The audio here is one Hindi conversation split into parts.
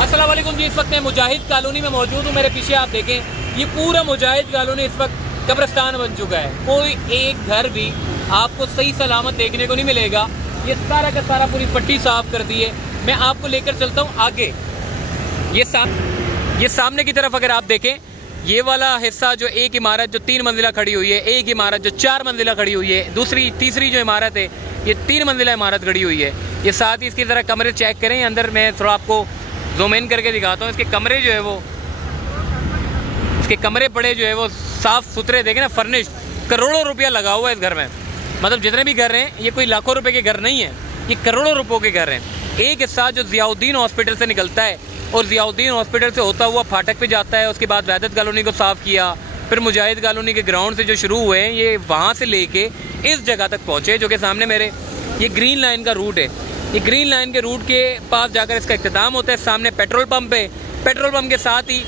अस्सलाम वालेकुम जी। इस वक्त मैं मुजाहिद कॉलोनी में मौजूद हूँ। मेरे पीछे आप देखें, ये पूरा मुजाहिद कॉलोनी इस वक्त कब्रिस्तान बन चुका है। कोई एक घर भी आपको सही सलामत देखने को नहीं मिलेगा। ये सारा का सारा पूरी पट्टी साफ कर दी है। मैं आपको लेकर चलता हूँ आगे। ये सामने की तरफ अगर आप देखें, ये वाला हिस्सा जो एक इमारत जो 3 मंजिला खड़ी हुई है, एक इमारत जो 4 मंजिला खड़ी हुई है, तीसरी जो इमारत है ये 3 मंजिला इमारत खड़ी हुई है। ये साथ ही इसकी ज़रा कमरे चेक करें। अंदर मैं थोड़ा आपको जूम इन करके दिखाता हूँ। इसके कमरे जो है वो, इसके कमरे बड़े जो है वो साफ़ सुथरे, देखें ना, फर्निश। करोड़ों रुपया लगा हुआ है इस घर में। मतलब जितने भी घर हैं, ये कोई लाखों रुपए के घर नहीं है, ये करोड़ों रुपयों के घर हैं। एक हिस्सा जो ज़ियाउद्दीन हॉस्पिटल से निकलता है और ज़ियाउद्दीन हॉस्पिटल से होता हुआ फाटक पे जाता है। उसके बाद वहदत कॉलोनी को साफ़ किया, फिर मुजाहिद कॉलोनी के ग्राउंड से जो शुरू हुए हैं, ये वहाँ से लेके इस जगह तक पहुँचे जो कि सामने मेरे ये ग्रीन लाइन का रूट है। ये ग्रीन लाइन के रूट के पास जाकर इसका इख्तिताम होता है। सामने पेट्रोल पंप है। पेट्रोल पंप के साथ ही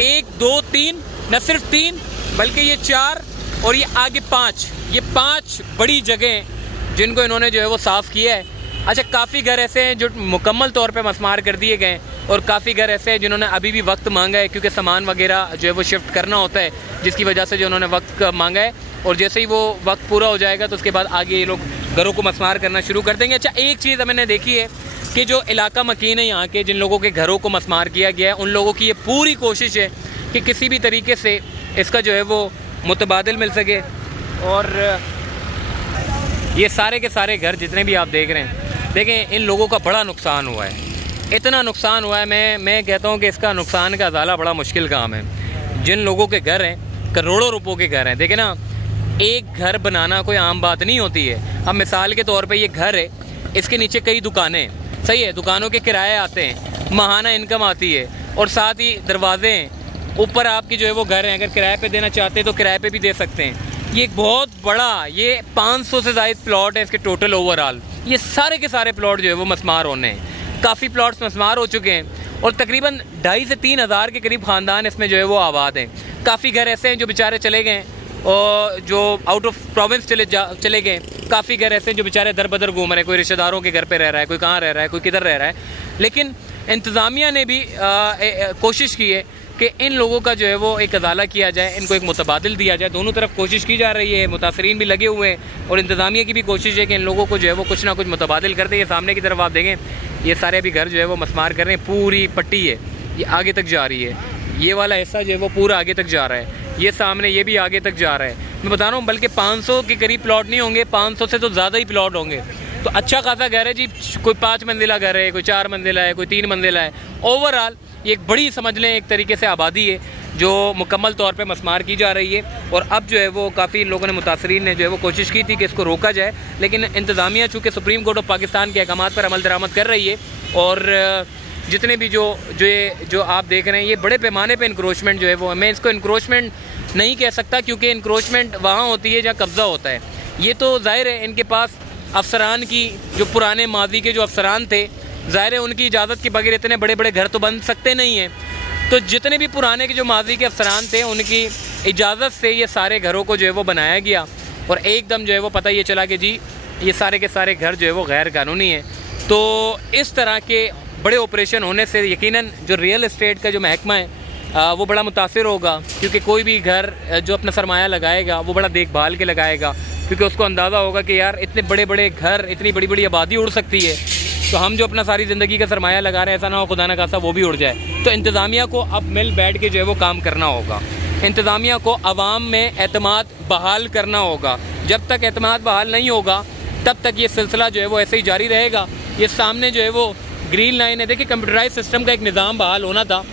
1, 2, 3, न सिर्फ 3 बल्कि ये 4 और ये आगे 5, ये 5 बड़ी जगह जिनको इन्होंने जो है वो साफ़ किया है। अच्छा, काफ़ी घर ऐसे हैं जो मुकम्मल तौर पे मस्मार कर दिए गए और काफ़ी घर ऐसे हैं जिन्होंने अभी भी वक्त मांगा है, क्योंकि सामान वगैरह जो है वो शिफ्ट करना होता है, जिसकी वजह से जो उन्होंने वक्त मांगा है। और जैसे ही वो वक्त पूरा हो जाएगा तो उसके बाद आगे ये लोग घरों को मस्मार करना शुरू कर देंगे। अच्छा, एक चीज़ मैंने देखी है कि जो इलाका मकीन है यहाँ के, जिन लोगों के घरों को मस्मार किया गया है, उन लोगों की ये पूरी कोशिश है कि किसी भी तरीके से इसका जो है वो मुतबादिल मिल सके। और ये सारे के सारे घर जितने भी आप देख रहे हैं, देखें, इन लोगों का बड़ा नुकसान हुआ है। इतना नुकसान हुआ है, मैं कहता हूँ कि इसका नुकसान का अज़ाला बड़ा मुश्किल काम है। जिन लोगों के घर हैं, करोड़ों रुपयों के घर हैं। देखें ना, एक घर बनाना कोई आम बात नहीं होती है। अब मिसाल के तौर पे ये घर है, इसके नीचे कई दुकानें, सही है, दुकानों के किराए आते हैं, माहाना इनकम आती है, और साथ ही दरवाजे हैं। ऊपर आपकी जो है वो घर है, अगर किराए पे देना चाहते हैं तो किराए पे भी दे सकते हैं। ये एक बहुत बड़ा, ये 500 से ज़ायद प्लॉट है इसके टोटल ओवरऑल। ये सारे के सारे प्लॉट जो है वो मस्मार होने हैं। काफ़ी प्लॉट्स मस्मार हो चुके हैं और तकरीबन 2,500 से 3 हज़ार के करीब ख़ानदान इसमें जो है वो आबाद हैं। काफ़ी घर ऐसे हैं जो बेचारे चले गए और जो आउट ऑफ प्रोविंस चले गए। काफ़ी घर ऐसे हैं जो बेचारे दर बदर घूम रहे हैं, कोई रिश्तेदारों के घर पे रह रहा है, कोई कहाँ रह रहा है, कोई किधर रह रहा है। लेकिन इंतज़ामिया ने भी कोशिश की है कि इन लोगों का जो है वो एक अज़ाला किया जाए, इनको एक मुतबादिल दिया जाए। दोनों तरफ कोशिश की जा रही है, मुतासरीन भी लगे हुए हैं और इंतज़ामिया की भी कोशिश है कि इन लोगों को जो है वो कुछ ना कुछ मुतबादिल कर दे। ये सामने की तरफ आप देखें, ये सारे भी घर जो है वो मस्मार कर रहे हैं। पूरी पट्टी है, ये आगे तक जा रही है। ये वाला हिस्सा जो है वो पूरा आगे तक जा रहा है। ये सामने ये भी आगे तक जा रहा है। मैं बता रहा हूँ, बल्कि 500 के करीब प्लॉट नहीं होंगे, 500 से तो ज़्यादा ही प्लॉट होंगे। तो अच्छा खासा घर है जी। कोई 5 मंजिला घर है, कोई 4 मंजिला है, कोई 3 मंजिला है। ओवरऑल ये एक बड़ी, समझ लें, एक तरीके से आबादी है जो मुकम्मल तौर पे मस्मार की जा रही है। और अब जो है वो काफ़ी लोगों ने, मुतासरीन ने जो है वो कोशिश की थी कि इसको रोका जाए, लेकिन इंतज़ामिया चूँकि सुप्रीम कोर्ट ऑफ पाकिस्तान के अहकामात पर अमल दरामद कर रही है। और जितने भी जो आप देख रहे हैं, ये बड़े पैमाने पे इंक्रोचमेंट जो है वो, मैं इसको इंक्रोचमेंट नहीं कह सकता, क्योंकि इंक्रोचमेंट वहाँ होती है जहाँ कब्ज़ा होता है। ये तो ज़ाहिर है इनके पास अफसरान की, जो पुराने माजी के जो अफसरान थे, ज़ाहिर है उनकी इजाज़त के बगैर इतने बड़े बड़े घर तो बन सकते नहीं हैं। तो जितने भी पुराने के जो माजी के अफसरान थे, उनकी इजाज़त से ये सारे घरों को जो है वो बनाया गया और एकदम जो है वो पता ये चला कि जी ये सारे के सारे घर जो है वो गैर कानूनी है। तो इस तरह के बड़े ऑपरेशन होने से यकीनन जो रियल इस्टेट का जो महकमा है वो बड़ा मुतासिर होगा, क्योंकि कोई भी घर जो अपना सरमाया लगाएगा वो बड़ा देखभाल के लगाएगा, क्योंकि उसको अंदाज़ा होगा कि यार इतने बड़े बड़े घर, इतनी बड़ी बड़ी आबादी उड़ सकती है, तो हम जो अपना सारी ज़िंदगी का सरमाया लगा रहे हैं, ऐसा ना हो खुदा न खासा वो भी उड़ जाए। तो इंतज़ामिया को अब मिल बैठ के जो है वो काम करना होगा। इंतज़ामिया को अवाम में एतमाद बहाल करना होगा। जब तक एतमाद बहाल नहीं होगा तब तक ये सिलसिला जो है वो ऐसे ही जारी रहेगा। ये सामने जो है वो ग्रीन लाइन है, देखिए, कंप्यूटराइज सिस्टम का एक निज़ाम बहाल होना था।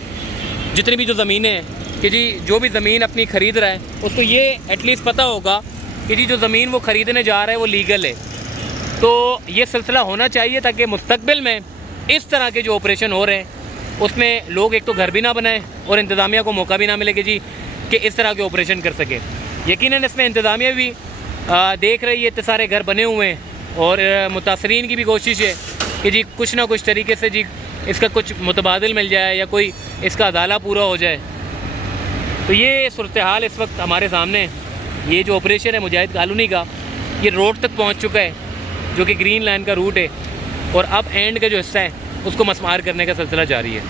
जितनी भी जो ज़मीनें हैं कि जी जो भी ज़मीन अपनी ख़रीद रहा है उसको ये एटलीस्ट पता होगा कि जी जो ज़मीन वो ख़रीदने जा रहा है वो लीगल है। तो ये सिलसिला होना चाहिए ताकि मुस्तकबिल में इस तरह के जो ऑपरेशन हो रहे हैं उसमें लोग एक तो घर भी ना बनाएं और इंतज़ामिया को मौका भी ना मिले कि जी कि इस तरह के ऑपरेशन कर सके। यकीनन इसमें इंतज़ामिया भी देख रही है, इतने सारे घर बने हुए हैं और मुतासरीन की भी कोशिश है कि जी कुछ ना कुछ तरीके से जी इसका कुछ मुतबादिल मिल जाए या कोई इसका अदाला पूरा हो जाए। तो ये सूरत हाल इस वक्त हमारे सामने, ये जो ऑपरेशन है मुजाहिद कॉलोनी का, ये रोड तक पहुंच चुका है जो कि ग्रीन लाइन का रूट है, और अब एंड का जो हिस्सा है उसको मस्मार करने का सिलसिला जारी है।